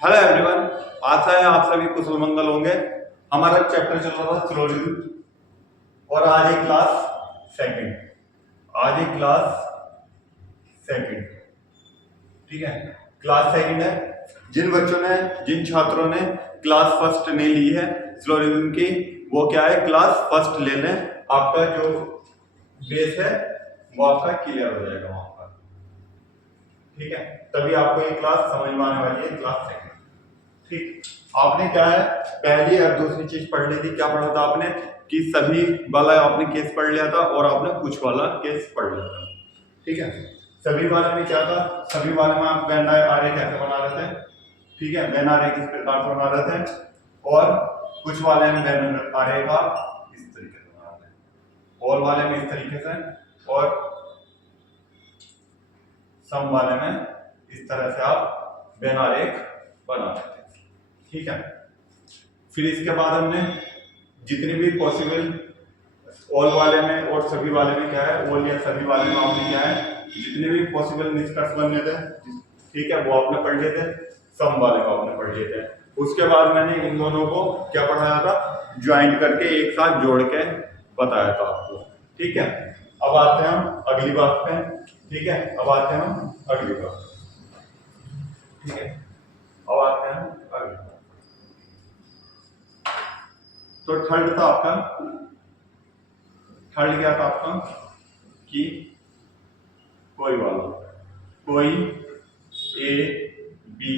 Hello everyone, आशा है आप सभी कुशल मंगल होंगे। हमारा चैप्टर चल रहा था सिलोजिज्म और आज है क्लास सेकंड। ठीक है, क्लास सेकंड है। जिन छात्रों ने क्लास फर्स्ट नहीं ली है सिलोजिज्म की, वो क्या है, क्लास फर्स्ट ले लें। आपका जो बेस है वो आपका क्लियर हो जाएगा वहां पर। ठीक है, तभी आपको ये क्लास समझ में आने वाली है, क्लास सेकंड। ठीक, आपने क्या है, पहली और दूसरी चीज पढ़ ली थी। क्या पढ़ा था आपने कि सभी वाला आपने केस पढ़ लिया था और आपने कुछ वाला केस पढ़ लिया था। ठीक है, सभी वाले में क्या था, सभी वाले में आप वेन आरेख कैसे बना रहे थे। ठीक है, वेन आरेख इस प्रकार से बना रहे थे और कुछ वाले में वेन आरेख आप इस तरीके से बना रहे थे, ऑल वाले में इस तरीके से और सम वाले में इस तरह से आप वेन आरेख बना रहे थे। ठीक है, फिर इसके बाद हमने जितनी भी पॉसिबल ऑल वाले में और सभी वाले में क्या है, ऑल या सभी वाले में आपने क्या है, जितने भी पॉसिबल निष्कर्ष बनने थे, ठीक है, वो आपने पढ़ लिए थे। सम वाले को आपने पढ़ लिए थे। उसके बाद मैंने इन दोनों को क्या पढ़ाया था, ज्वाइंट करके एक साथ जोड़ के बताया था आपको। ठीक है, अब आते हैं हम अगली बात पे। ठीक है, अब आते हैं हम अगली बात। ठीक है, अब आते हैं अगली बात। तो थर्ड था आपका, थर्ड क्या था आपका कि कोई ए बी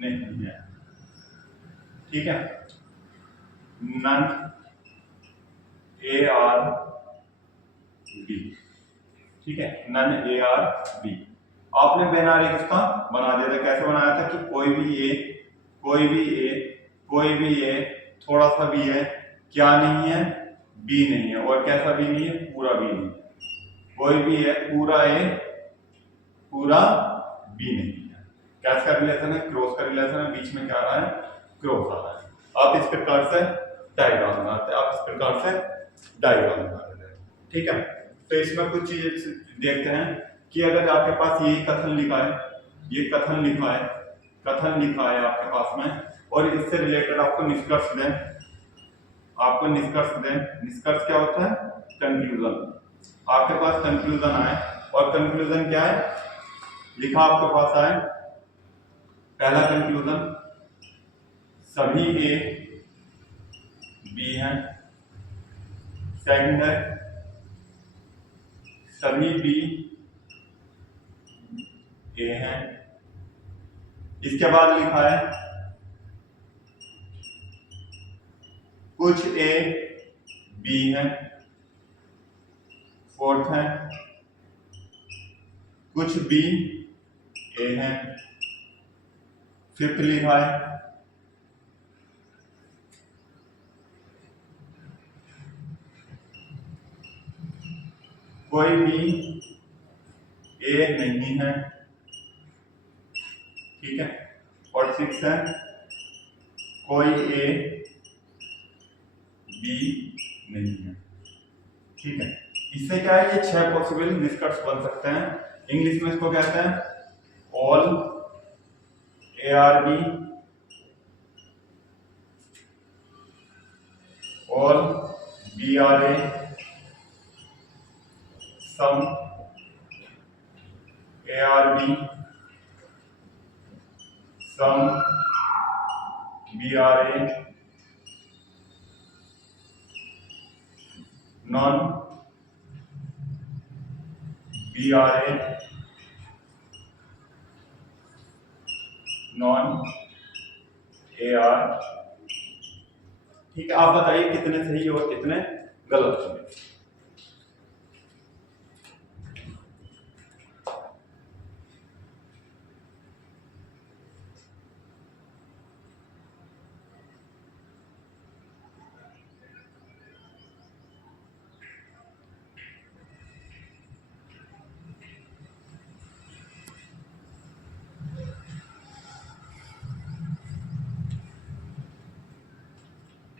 नहीं है। ठीक है, नन ए आर बी। ठीक है, नन ए आर बी। आपने वेन आरेख इसका बना दिया था। कैसे बनाया था कि कोई भी ए थोड़ा सा भी है, क्या नहीं है, बी नहीं है, और कैसा भी नहीं है, पूरा भी नहीं है। कोई भी है, पूरा ए पूरा बी नहीं है। कैसा रिलेशन है, क्रॉस का रिलेशन है, बीच में क्या आ रहा है, क्रॉस आ रहा है। आप इस प्रकार से डायग्राम बनाते हैं, आप इस प्रकार से डायग्राम बनाते हैं। ठीक है, तो इसमें कुछ चीजें देखते हैं कि अगर आपके पास ये कथन लिखा है, ये कथन लिखा है आपके पास में, और इससे रिलेटेड आपको निष्कर्ष दें, निष्कर्ष क्या होता है, कंक्लूजन। आपके पास कंक्लूजन आए, और कंक्लूजन क्या है, लिखा आपके पास आए, पहला कंक्लूजन सभी ए बी हैं। सेकंड है सभी बी ए हैं। इसके बाद लिखा है कुछ ए बी हैं। फोर्थ है कुछ बी ए हैं। फिफ्थ लिखा है कोई भी ए नहीं है। ठीक है, और सिक्स है कोई ए बी नहीं है। ठीक है, इससे क्या है, ये 6 पॉसिबल निष्कर्ष बन सकते हैं। इंग्लिश में इसको कहते हैं all A are B, all B are A, some A are B, some B are A, non B are A, non A are. ठीक है, आप बताइए कितने सही और कितने गलत होंगे।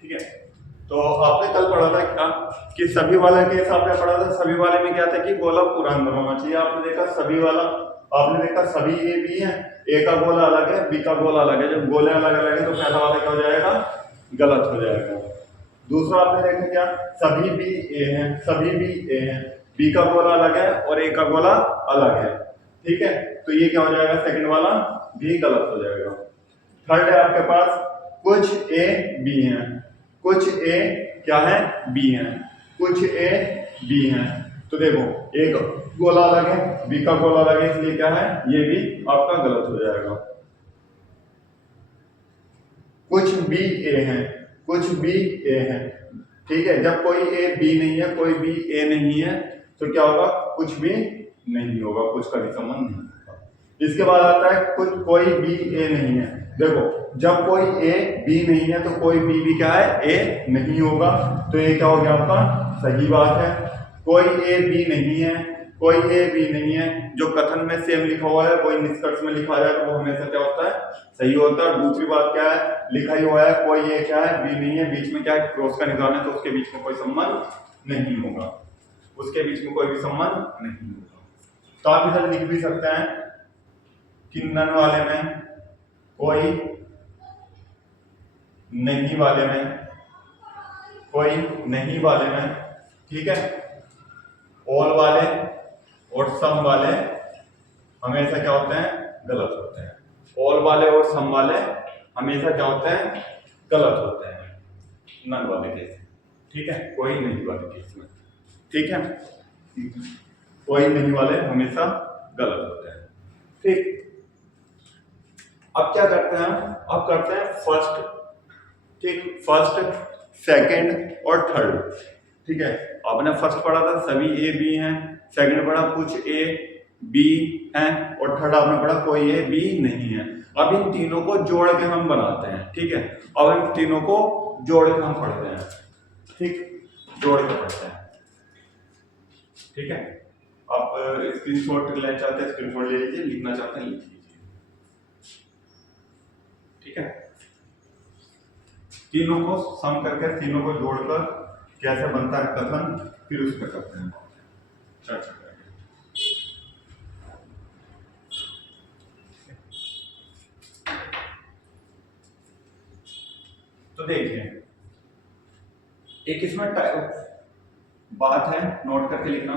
ठीक है, तो आपने कल पढ़ा था क्या कि सभी वाला केस आपने पढ़ा था। सभी वाले में क्या था कि गोला पूरा अंदर होना चाहिए। आपने देखा सभी वाला, आपने देखा सभी ए बी है, ए का गोला अलग है, बी का गोला अलग है। जब गोले अलग अलग है तो पहला वाला क्या हो जाएगा, गलत हो जाएगा। दूसरा आपने देखा क्या, सभी बी ए हैं, सभी बी ए हैं, बी का गोला अलग है और ए का गोला अलग है, ठीक है। तो ये क्या हो जाएगा, सेकंड वाला भी गलत हो जाएगा। थर्ड है आपके पास, कुछ ए बी हैं, कुछ ए क्या है, बी हैं, कुछ ए बी हैं। तो देखो एक गोला अलग है, बी का गोला अलग है, इसलिए क्या है, ये भी आपका गलत हो जाएगा। कुछ बी ए हैं, कुछ बी ए हैं, ठीक है। जब कोई ए बी नहीं है, कोई बी ए नहीं है, तो क्या होगा, कुछ भी नहीं होगा, कुछ का भी संबंध नहीं होगा। इसके बाद आता है कुछ कोई बी ए नहीं है। देखो जब कोई ए बी नहीं है तो कोई बी भी क्या है, ए नहीं होगा। तो ये क्या हो गया आपका, सही बात है। कोई ए बी नहीं है, कोई ए बी नहीं है, जो कथन में सेम लिखा हुआ है वही निष्कर्ष में लिखा जाए तो वो हमेशा क्या होता है, सही होता है। और दूसरी बात क्या है, लिखा ही हुआ है कोई ए क्या है, बी नहीं है, बीच में क्या है, क्रॉस का निशान है, तो उसके बीच में कोई संबंध नहीं होगा, उसके बीच में कोई भी संबंध नहीं होगा। तो आप इधर लिख भी सकते हैं कि नन वाले में, कोई नहीं वाले में, कोई नहीं वाले में, ठीक है। ऑल वाले और सम वाले हमेशा क्या होते हैं, गलत होते हैं। ऑल वाले और सम वाले हमेशा क्या होते हैं, गलत होते हैं नन वाले केस, ठीक है, कोई नहीं वाले केस में, ठीक है। कोई नहीं वाले हमेशा गलत होते हैं, ठीक। अब क्या करते हैं, अब करते हैं फर्स्ट, ठीक, फर्स्ट सेकंड और थर्ड, ठीक है। आपने फर्स्ट पढ़ा था सभी ए बी हैं, सेकंड पढ़ा कुछ ए बी हैं, और थर्ड आपने पढ़ा कोई ए बी नहीं है। अब इन तीनों को जोड़ के हम बनाते हैं, ठीक है। अब इन तीनों को जोड़ के हम पढ़ते हैं, ठीक, जोड़ के पढ़ते हैं, ठीक है। आप स्क्रीनशॉट लेना चाहते हैं स्क्रीनशॉट ले लीजिए, लिखना चाहते हैं लिख लीजिए, ठीक है। तीनों को सम करके, तीनों को जोड़कर कैसे बनता है कथन, फिर उस पर करते हैं चर्चा करेंगे। तो देखिए एक इसमें बात है, नोट करके लिखना।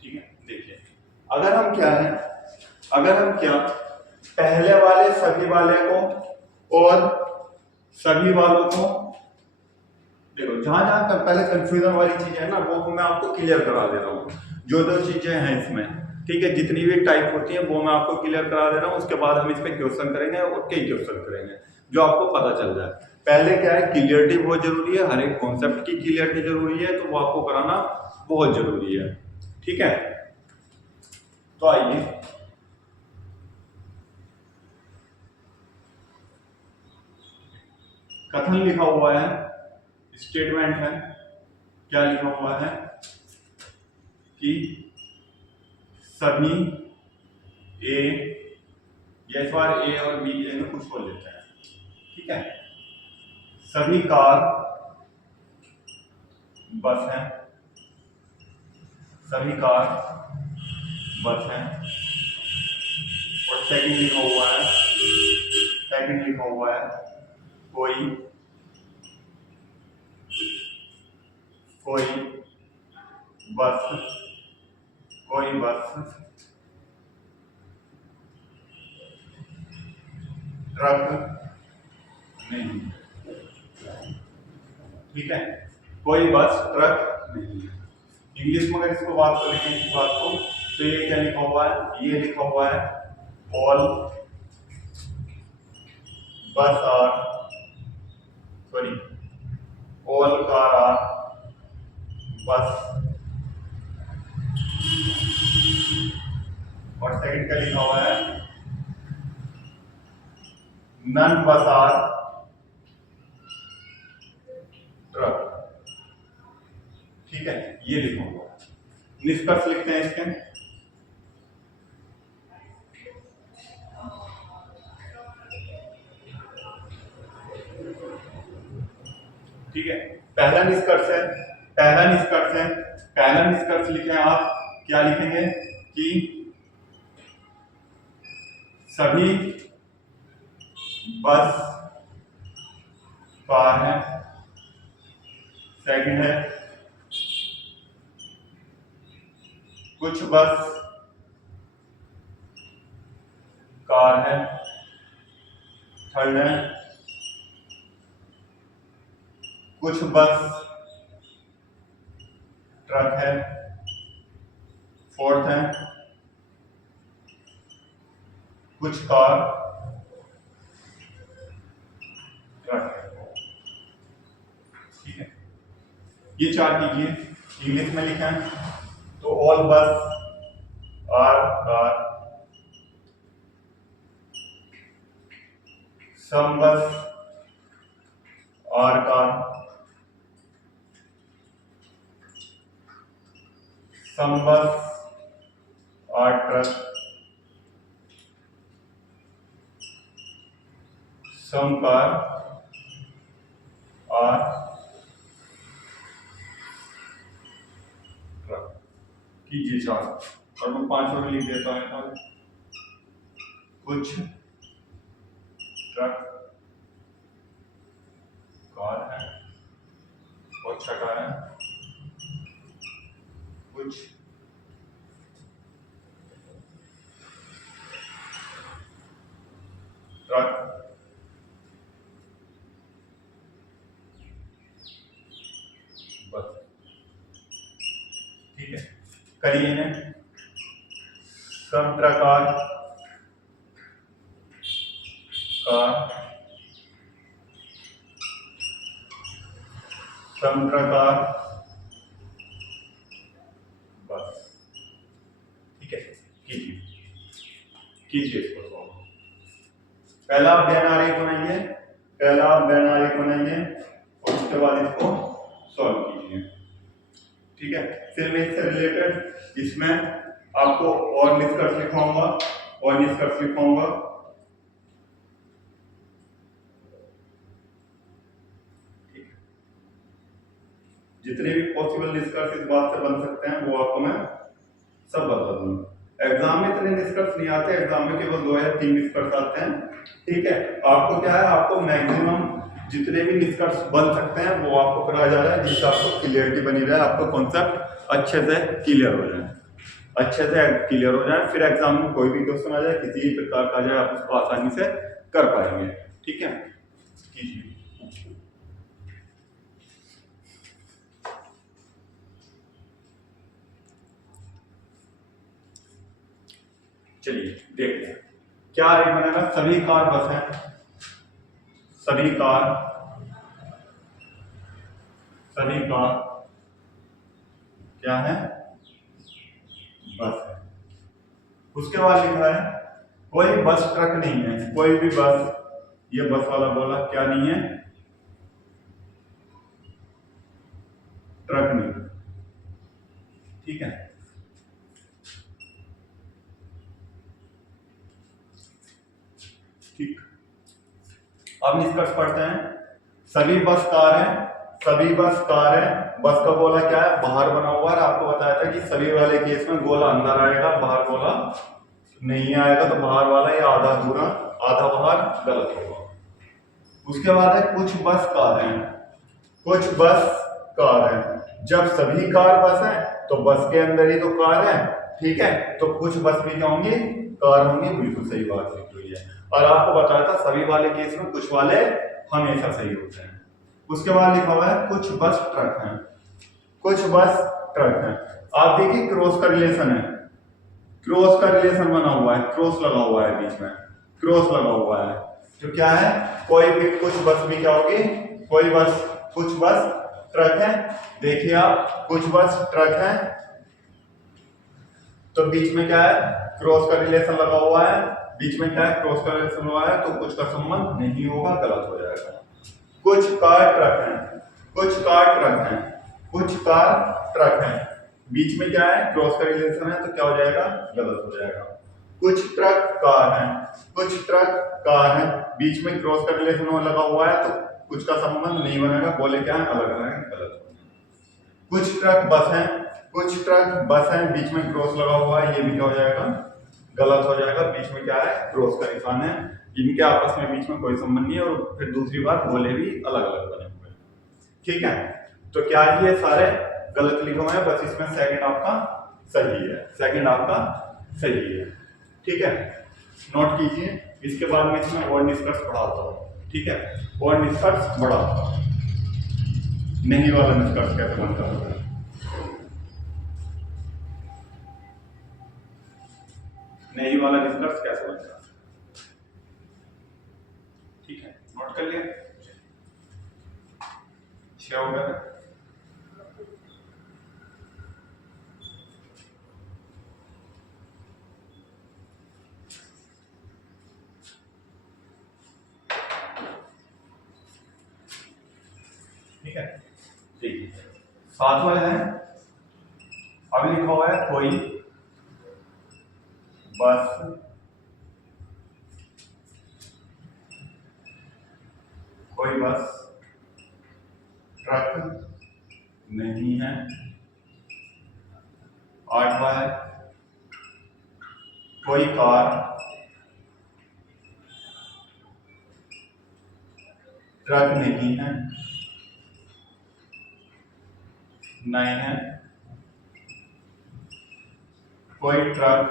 ठीक है, देखिए अगर हम क्या है, अगर हम क्या पहले वाले सभी वाले को और सभी वालों को, देखो जहां जहां तक पहले कंफ्यूजन वाली चीजें है ना, वो मैं आपको क्लियर करा दे रहा हूँ। जो जो चीजें हैं इसमें, ठीक है, जितनी भी टाइप होती है वो मैं आपको क्लियर करा दे रहा हूँ। उसके बाद हम इस पे क्वेश्चन करेंगे और कई क्वेश्चन करेंगे जो आपको पता चल जाए। पहले क्या है, क्लियरिटी बहुत जरूरी है, हर एक कॉन्सेप्ट की क्लियरिटी जरूरी है, तो वो आपको कराना बहुत जरूरी है, ठीक है। तो आइए कथन लिखा हुआ है, स्टेटमेंट है, क्या लिखा हुआ है कि सभी ए, या इस बार ए और बी में कुछ बोल देते हैं, ठीक है। सभी कार बस हैं, सभी कार बस हैं, और सेकंड लिखा हुआ है, सेकंड लिखा हुआ है कोई बस, कोई बस ट्रक नहीं, ठीक है, कोई बस ट्रक नहीं। इंग्लिश में अगर इसको बात करेंगे इस बात को, तो ये क्या लिखा हुआ है, ये लिखा हुआ है all bus are, sorry all car are bus, और सेकंड क्या लिखा हुआ है, नन बस आर ट्रक, ठीक है, ये लिखा हुआ है। निष्कर्ष लिखते हैं इसके, ठीक है, पहला निष्कर्ष है, पहला निष्कर्ष लिखें आप, क्या लिखेंगे कि सभी बस कार है। सेकंड है कुछ बस कार है। थर्ड है कुछ बस ट्रक है। फोर्थ है कुछ कार ट्रक है। ठीक है, ये चार कीजिए, इंग्लिश में लिखा है तो all bus are car, some bus are car, some bus are truck, some car are truck. कीजिए चार, और मैं 5 में लिख देता हूं यहाँ पर। कुछ ट्रक कार है, और छठा है कुछ ट्रक बस। ठीक है, करिए इन्हें। सम ट्रक कार सम ट्रक बस। ठीक है, कीजिए इसको सॉल्व। पहला आप बेन आरेख बनाइए, और उसके बाद इसको सॉल्व कीजिए। ठीक है, फिर मैं इससे रिलेटेड इसमें आपको और निष्कर्ष लिखवाऊंगा। जितने भी पॉसिबल निष्कर्ष इस बात से बन सकते हैं वो आपको मैं सब बता दूंगा। एग्जाम में इतने निष्कर्ष नहीं आते, एग्जाम में केवल 2 या 3 निष्कर्ष आते हैं। ठीक है, आपको क्या है, आपको मैक्सिमम जितने भी निष्कर्ष बन सकते हैं वो आपको कराया जा रहा है, जिससे आपको क्लियरिटी बनी रहे, आपको कॉन्सेप्ट अच्छे से क्लियर हो जाए, फिर एग्जाम में कोई भी क्वेश्चन आ जाए, किसी भी प्रकार का आ जाए, आप उसको आसानी से कर पाएंगे। ठीक है, कीजिए। चलिए देखते हैं क्या रेट बनेगा। सभी कार बस है, सभी कार क्या है, बस है। उसके बाद लिखा है कोई बस ट्रक नहीं है, कोई भी बस, ये बस वाला बोला क्या नहीं है, ट्रक नहीं। ठीक है, ठीक। अब निष्कर्ष पढ़ते हैं। सभी बस कार है, बस का गोला क्या है, बाहर बना हुआ है। आपको बताया था कि सभी वाले केस में गोला अंदर आएगा, बाहर गोला नहीं आएगा, तो बाहर वाला या आधा अधूरा, आधा बाहर गलत होगा। उसके बाद है कुछ बस कार है। जब सभी कार बस है तो बस के अंदर ही तो कार है। ठीक है, तो कुछ बस भी क्या होंगी, कार होंगी। बिल्कुल सही बात लिखी हुई है। और आपको बताया था सभी वाले केस में कुछ वाले हमेशा सही होते हैं। उसके बाद लिखा हुआ है कुछ बस ट्रक हैं। आप देखिए क्रॉस का रिलेशन है, बना हुआ है, क्रॉस लगा हुआ है, बीच में क्रॉस लगा हुआ है। तो क्या है, कोई भी कुछ बस भी क्या होगी, कुछ बस ट्रक है। देखिए आप, कुछ बस ट्रक है, तो बीच में क्या है, क्रॉस का रिलेशन लगा हुआ है। बीच में क्या है, क्रॉस का रिलेशन हुआ है, तो कुछ का संबंध नहीं होगा, गलत हो जाएगा। कुछ कार ट्रक हैं, बीच में क्या है, क्रॉस का रिलेशन है, तो क्या हो जाएगा, गलत हो जाएगा। कुछ ट्रक कार हैं, बीच में क्रॉस का रिलेशन लगा हुआ है, तो कुछ का संबंध नहीं बनेगा, बोले क्या है अलग अलग है, गलत। कुछ ट्रक बस हैं, कुछ ट्रक बस हैं, बीच में क्रॉस लगा हुआ है, ये भी क्या हो जाएगा, गलत हो जाएगा। बीच में क्या है, क्रॉस का निशान है, इनके आपस में बीच में कोई संबंध नहीं है। और फिर दूसरी बात, बोले भी अलग अलग बने हुए हैं, ठीक है। तो क्या ये सारे गलत लिखे हुए हैं, बस इसमें सेकंड आपका सही है, सेकंड आपका सही है, ठीक है। नोट कीजिए, इसके बाद में इसमें और निष्कर्ष बढ़ाता हूं, ठीक है। और निष्कर्ष बढ़ाता हूं, नहीं वाला निष्कर्ष कैसे बनता है, नहीं वाला निष्कर्ष कैसे बनता है, ठीक है। नोट कर लिया, 6 हो गया। ठीक है, ठीक है। 7 वाले हैं, अब लिखा हुआ है कोई बस ट्रक नहीं है। 8वां है कोई कार ट्रक नहीं है। 9 है कोई ट्रक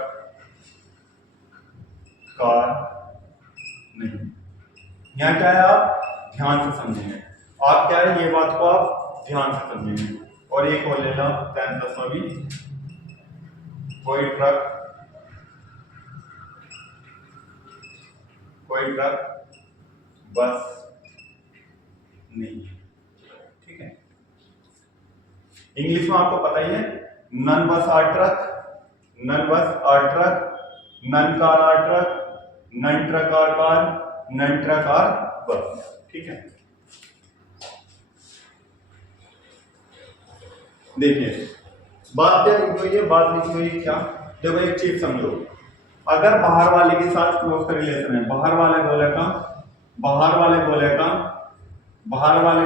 कार नहीं। यहाँ क्या है, आप ध्यान से समझेंगे, आप क्या है ये बात को आप ध्यान से समझेंगे। और एक और लेना 10वां भी, कोई ट्रक बस नहीं, ठीक है। इंग्लिश में आपको पता ही है, none bus are truck, none bus are truck, none car are truck, none truck are car, none truck are bus, ठीक है। देखिए बात क्या लिखी हुई है, बात लिखी हुई है क्या, देखो एक चीज समझो, अगर बाहर वाले के साथ क्रॉस का रिलेशन है, बाहर वाले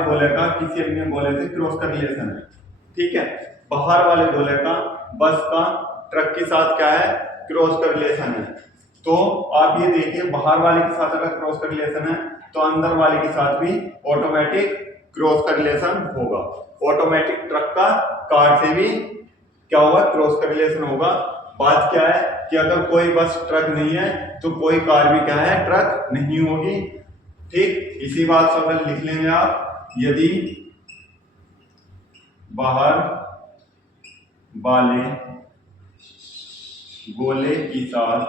गोले का किसी अन्य गोले से क्रॉस का रिलेशन है, ठीक है। बाहर वाले गोले का बस का ट्रक के साथ क्या है, क्रॉस का रिलेशन है। तो आप ये देखिए, बाहर वाले के साथ अगर क्रॉस का रिलेशन है तो अंदर वाले के साथ भी ऑटोमेटिक क्रॉस का रिलेशन होगा। ऑटोमेटिक ट्रक का कार से भी क्या होगा, क्रॉस का रिलेशन होगा। बात क्या है कि अगर कोई बस ट्रक नहीं है तो कोई कार भी क्या है, ट्रक नहीं होगी, ठीक। इसी बात को अगर लिख लेंगे आप, यदि बाहर वाले गोले के साथ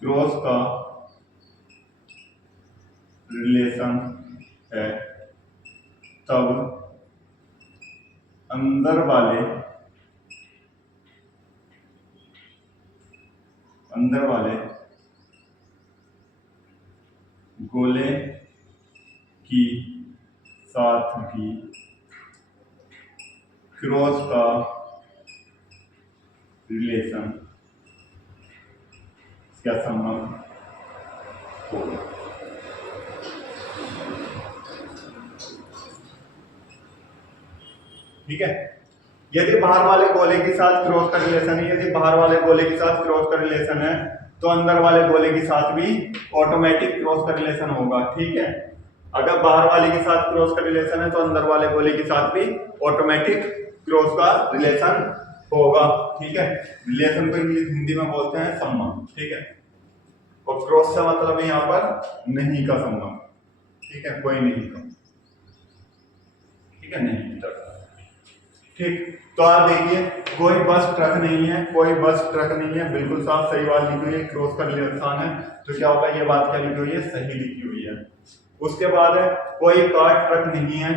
क्रॉस का रिलेशन है, तब अंदर वाले गोले की साथ भी क्रॉस का रिलेशन क्या संबंध होगा। ठीक है, यदि बाहर वाले गोले के साथ क्रॉस का रिलेशन है, यदि बाहर वाले गोले के साथ क्रॉस का रिलेशन है तो अंदर वाले गोले के साथ भी ऑटोमेटिक क्रॉस का रिलेशन होगा, ठीक है। अगर बाहर वाले के साथ क्रॉस का रिलेशन है तो अंदर वाले गोले के साथ भी ऑटोमेटिक क्रॉस का रिलेशन होगा, ठीक है। रिलेशन को इंग्लिश हिंदी में बोलते हैं संबंध, ठीक है। और क्रॉस का मतलब है यहाँ पर नहीं का संबंध, ठीक है, कोई नहीं का, ठीक है, नहीं का, ठीक। तो आप देखिए, कोई बस ट्रक नहीं है, कोई बस ट्रक नहीं है, बिल्कुल साफ सही बात लिखी हुई है, क्रॉस का रिलेशन है, तो क्या होगा, ये बात क्या लिखी हुई है, सही लिखी हुई है। उसके बाद है कोई कार ट्रक नहीं है,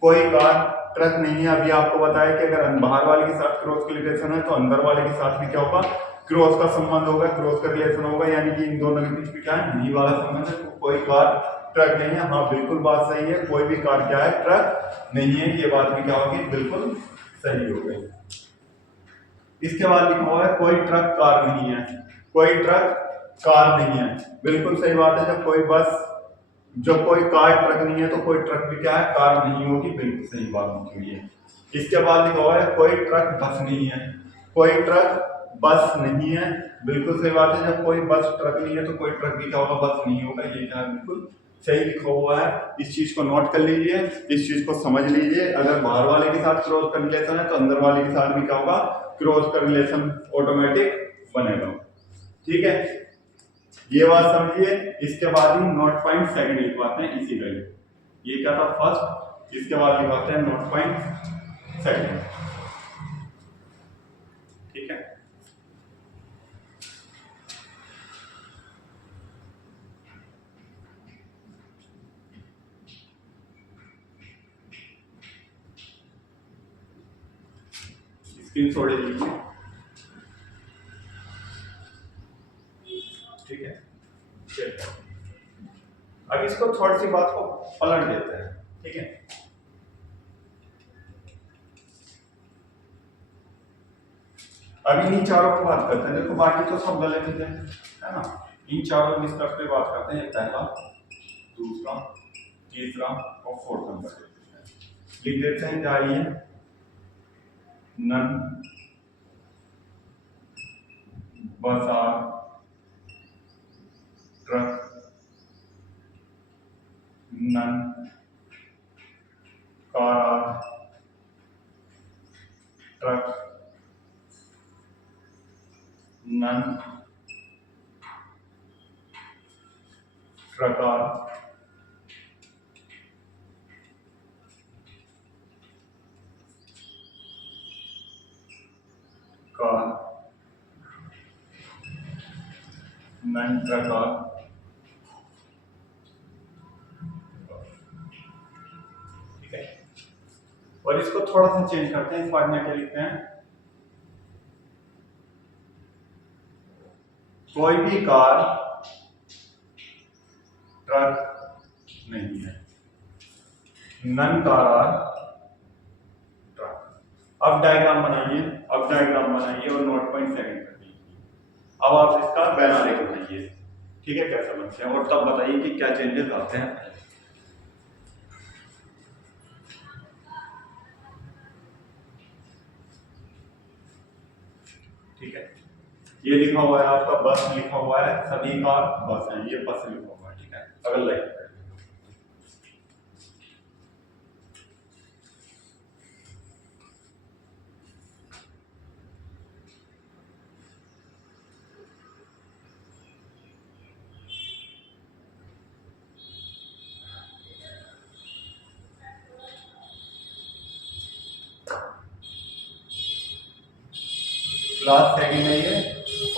कोई कार ट्रक नहीं है। अभी आपको बताया कि अगर बाहर वाले के साथ क्रॉस का रिलेशन है तो अंदर वाले के साथ भी क्या होगा, क्रॉस का संबंध होगा, क्रॉस का रिलेशन होगा, यानी कि इन दोनों के बीच में क्या है, नहीं वाला संबंध है। तो कोई कार ट्रक नहीं है, हाँ बिल्कुल बात सही है, कोई भी कार क्या है, ट्रक नहीं है, ये बात भी क्या होगी, बिल्कुल सही हो गई। इसके बाद लिखा हुआ है कोई ट्रक कार नहीं है, कोई ट्रक कार नहीं है, बिल्कुल सही बात है। जब कोई कार ट्रक नहीं है तो कोई ट्रक भी क्या है, कार नहीं होगी, बिल्कुल सही बात होती हुई है। इसके बाद लिखा हुआ है कोई ट्रक बस नहीं है, कोई ट्रक बस नहीं है, बिल्कुल सही बात है। जब कोई बस ट्रक नहीं है तो कोई ट्रक भी क्या होगा, बस नहीं होगा, ये क्या है, बिल्कुल सही लिखा हुआ है। इस चीज को नोट कर लीजिए, इस चीज को समझ लीजिए। अगर बाहर वाले के साथ क्रॉस करलेशन है तो अंदर वाले के साथ भी क्या होगा, क्रॉस करलेशन ऑटोमेटिक बनेगा। ठीक है, ये बात समझिए। इसके बाद ही नोट पॉइंट सेकंड लिखवाते हैं इसी का। ये क्या था, फर्स्ट, इसके बाद लिखवाते हैं नोट पॉइंट सेकंड। ठीक है, स्क्रीन छोड़ लीजिए। ठीक है, चलिए अब इसको थोड़ी सी बात को पलट देते हैं। ठीक है, अभी इन चारों की बात करते हैं। देखो बाकी तो सब गलत ही है ना। इन चारों निष्कर्ष पे बात करते हैं, पहला, दूसरा, तीसरा और फोर्थ नंबर लिख देते हैं। क्या ये, none bus are truck, none car are truck, none truck are car, none truck are. ठीक है, और इसको थोड़ा सा चेंज करते हैं। इस बार में क्या लिखते हैं, कोई भी कार ट्रक नहीं है, नन कार आर ट्रक। अब डायग्राम बनाइए, और नोट पॉइंट सेकंड कर दीजिए। अब आप इसका बैनारे बनाइए। ठीक है, क्या समस्या है, और तब बताइए कि क्या चेंजेस आते हैं। ठीक है, ये लिखा हुआ है आपका बस लिखा हुआ है, सभी कार बस है, ये बस लिखा हुआ है। ठीक है, अगला लाइन क्लास सेकंड है ये,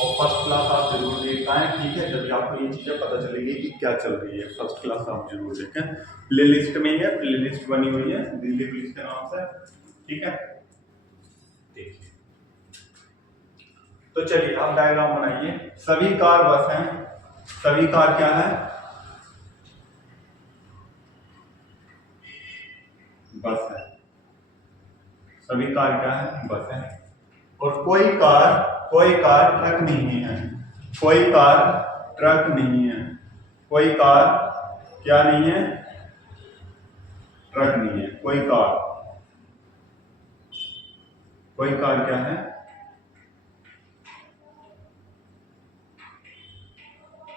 और फर्स्ट क्लास आप जरूर देख पाए। ठीक है, जब आपको ये चीजें पता चलेगी कि क्या चल रही है, फर्स्ट क्लास आप जरूर देखें। प्ले लिस्ट में ही है, प्ले लिस्ट बनी हुई है दिल्ली पुलिस के नाम से। ठीक है, देखिए, तो चलिए आप डायग्राम बनाइए। सभी कार बस हैं, सभी कार क्या है, बस है। सभी कार क्या है, बस है। और कोई कार ट्रक नहीं है, कोई कार ट्रक नहीं है, कोई कार क्या नहीं है, ट्रक नहीं है। कोई कार क्या है,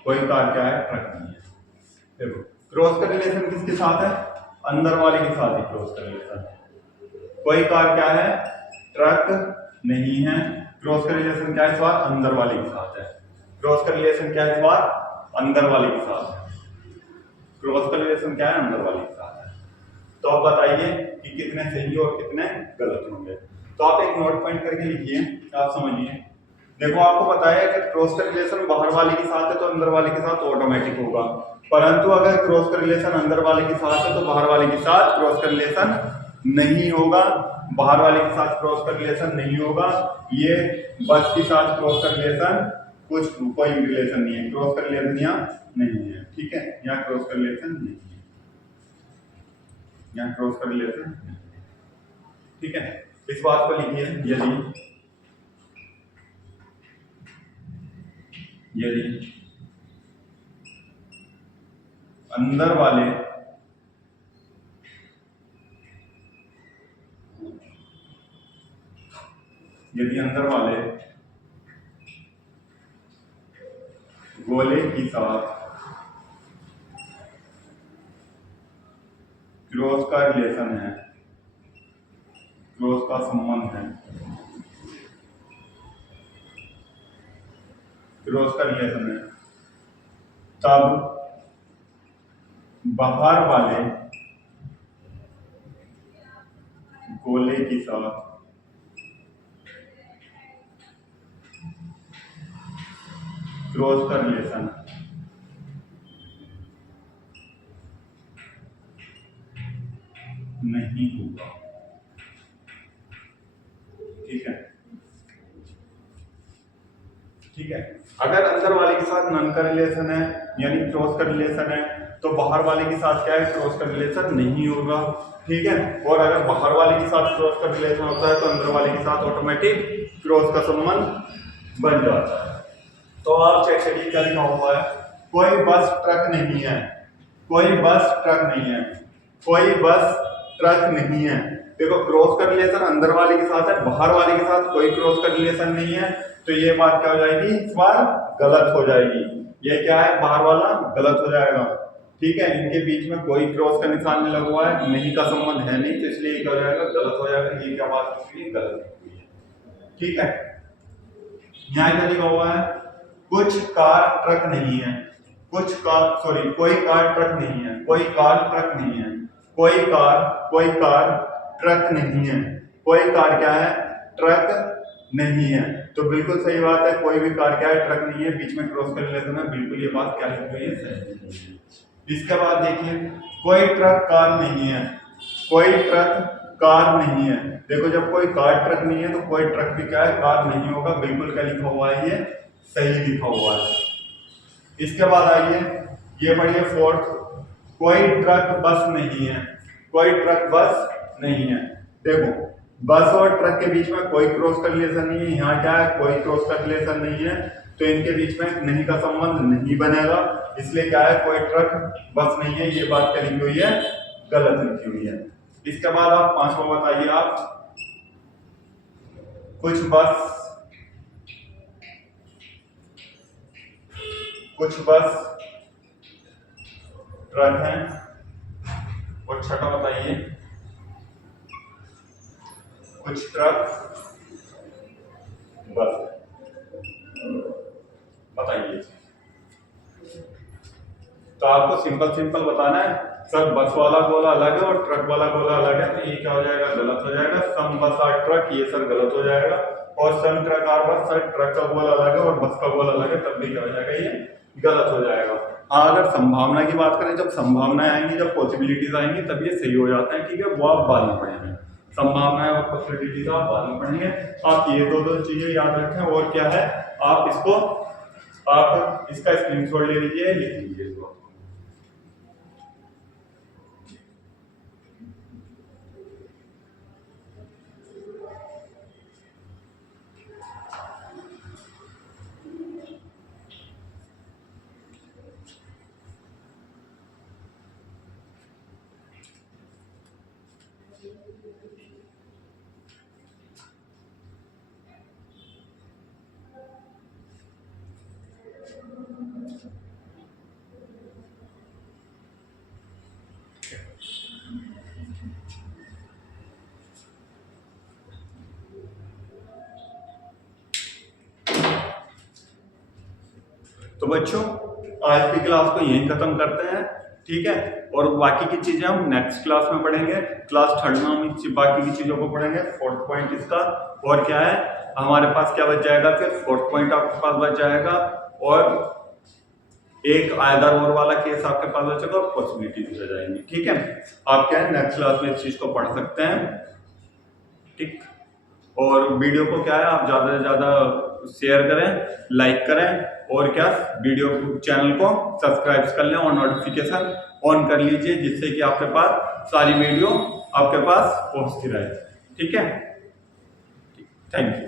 कोई कार क्या है, ट्रक नहीं है। देखो क्रॉस का रिलेशन किसके साथ है, अंदर वाले के साथ ही क्रॉस का रिलेशन। कोई कार क्या है, ट्रक नहीं है। क्रॉस का रिलेशन क्या है, इस बार अंदर वाले के साथ है। क्रॉस का रिलेशन क्या है, इस बार अंदर वाले के साथ है। क्रॉस का रिलेशन क्या है, अंदर वाले के साथ है। तो आप बताइए कि कितने सही और कितने गलत होंगे। तो आप एक नोट पॉइंट करके लिखिए, आप समझिए। देखो आपको पता है कि क्रॉस का रिलेशन बाहर वाले के साथ है तो अंदर वाले के साथ ऑटोमेटिक होगा, परंतु अगर क्रॉस का रिलेशन अंदर वाले के साथ है तो बाहर वाले के साथ क्रॉस का रिलेशन नहीं होगा। बाहर वाले के साथ क्रॉस का रिलेशन नहीं होगा। ये बस के साथ क्रॉस का रिलेशन कोई रिलेशन नहीं है, क्रॉस का रिलेशन यहाँ नहीं है। ठीक है, यहाँ क्रॉस का रिलेशन नहीं है, यहाँ क्रॉस का रिलेशन नहीं है। ठीक है, इस बात को लिखिए। यदि अंदर वाले यदि अंदर वाले गोले के साथ क्रॉस का रिलेशन है, क्रॉस का संबंध है, क्रॉस का रिलेशन है, तब बाहर वाले गोले के साथ क्रॉस का रिलेशन नहीं होगा। ठीक है, ठीक है। अगर अंदर वाले के साथ नन का रिलेशन है यानी क्रॉस का रिलेशन है, तो बाहर वाले के साथ क्या है, क्रॉस का रिलेशन नहीं होगा। ठीक है, और अगर बाहर वाले के साथ क्रॉस का रिलेशन होता है तो अंदर वाले के साथ ऑटोमेटिक क्रॉस का संबंध बन जाता है। तो आप चेक करिए क्या लिखा हुआ है, कोई बस ट्रक नहीं है, कोई बस ट्रक नहीं है, कोई बस ट्रक नहीं है। देखो क्रॉस का रिलेशन अंदर वाले के साथ है, बाहर वाले के साथ कोई क्रॉस का रिलेशन नहीं है, तो ये बात क्या हो जाएगी, इस बार गलत हो जाएगी। ये क्या है, बाहर वाला गलत हो जाएगा। ठीक है, इनके बीच में कोई क्रॉस का निशान नहीं लगा हुआ है, नहीं का संबंध है नहीं, तो इसलिए क्या हो जाएगा, गलत हो जाएगा। ये क्या बात हुई, गलत हुई है। ठीक है, यहाँ क्या लिखा हुआ है, कुछ कार ट्रक नहीं है, कुछ कार सॉरी कोई कार ट्रक नहीं है, कोई कार ट्रक नहीं है, कोई कार ट्रक नहीं है, कोई कार क्या है, ट्रक नहीं है। तो बिल्कुल सही बात है, कोई भी कार क्या है, ट्रक नहीं है, बीच में क्रॉस कर लेते हैं, बिल्कुल ये बात क्या लिखी हुई है, सही। इसके बाद देखिए, कोई ट्रक कार नहीं है, कोई ट्रक कार नहीं है। देखो जब कोई कार ट्रक नहीं है तो कोई ट्रक भी क्या है, कार नहीं होगा। बिल्कुल क्या लिखा हुआ है, ये सही लिखा हुआ है। इसके बाद आइए, ये पढ़िए फोर्थ, कोई ट्रक बस नहीं है, कोई ट्रक बस नहीं है। देखो बस और ट्रक के बीच में कोई क्रॉस का रिलेशन नहीं है, यहाँ क्या है, कोई क्रॉस का रिलेशन नहीं है, तो इनके बीच में नहीं का संबंध नहीं बनेगा, इसलिए क्या है, कोई ट्रक बस नहीं है। ये बात क्या लिखी हुई है, गलत लिखी हुई है। इसके बाद आप पांचवा बताइए, आप कुछ बस ट्रक है, और छठा बताइए, कुछ ट्रक बस बताइए। तो आपको सिंपल बताना है, सर बस वाला गोला अलग है और ट्रक वाला गोला अलग है, तो ये क्या हो जाएगा, गलत हो जाएगा। सम बस आर ट्रक, ये सर गलत हो जाएगा। और सम ट्रक आर बस, सर ट्रक का गोला अलग है और बस का गोला अलग है, तब भी क्या हो जाएगा, ये गलत हो जाएगा। हाँ, अगर संभावना की बात करें, जब संभावनाएं आएंगी, जब पॉसिबिलिटीज आएंगी, तब ये सही हो जाता है। ठीक है, वो आप बाद में पढ़ेंगे, संभावनाएं और पॉसिबिलिटीज आप बाद में पढ़ेंगे। आप ये दो चीजें याद रखें। और क्या है, आप इसका स्क्रीनशॉट ले लीजिए, लिख लीजिए इसको। तो बच्चों आज की क्लास को यहीं खत्म करते हैं। ठीक है, और बाकी की चीजें हम नेक्स्ट क्लास में पढ़ेंगे। क्लास थर्ड में हम बाकी की चीजों को पढ़ेंगे। फोर्थ पॉइंट इसका और क्या है, हमारे पास क्या बच जाएगा, फिर फोर्थ पॉइंट आपके पास बच जाएगा, और एक आयदर और वाला केस आपके पास बचेगा, और पॉसिबिलिटीज हो जाएंगी। ठीक है, आप क्या है नेक्स्ट क्लास में इस चीज को पढ़ सकते हैं। ठीक, और वीडियो को क्या है, आप ज्यादा से ज्यादा शेयर करें, लाइक करें, और क्या वीडियो चैनल को सब्सक्राइब कर लें और नोटिफिकेशन ऑन कर लीजिए, जिससे कि आपके पास सारी वीडियो आपके पास पहुंचती रहे। ठीक है, थैंक यू।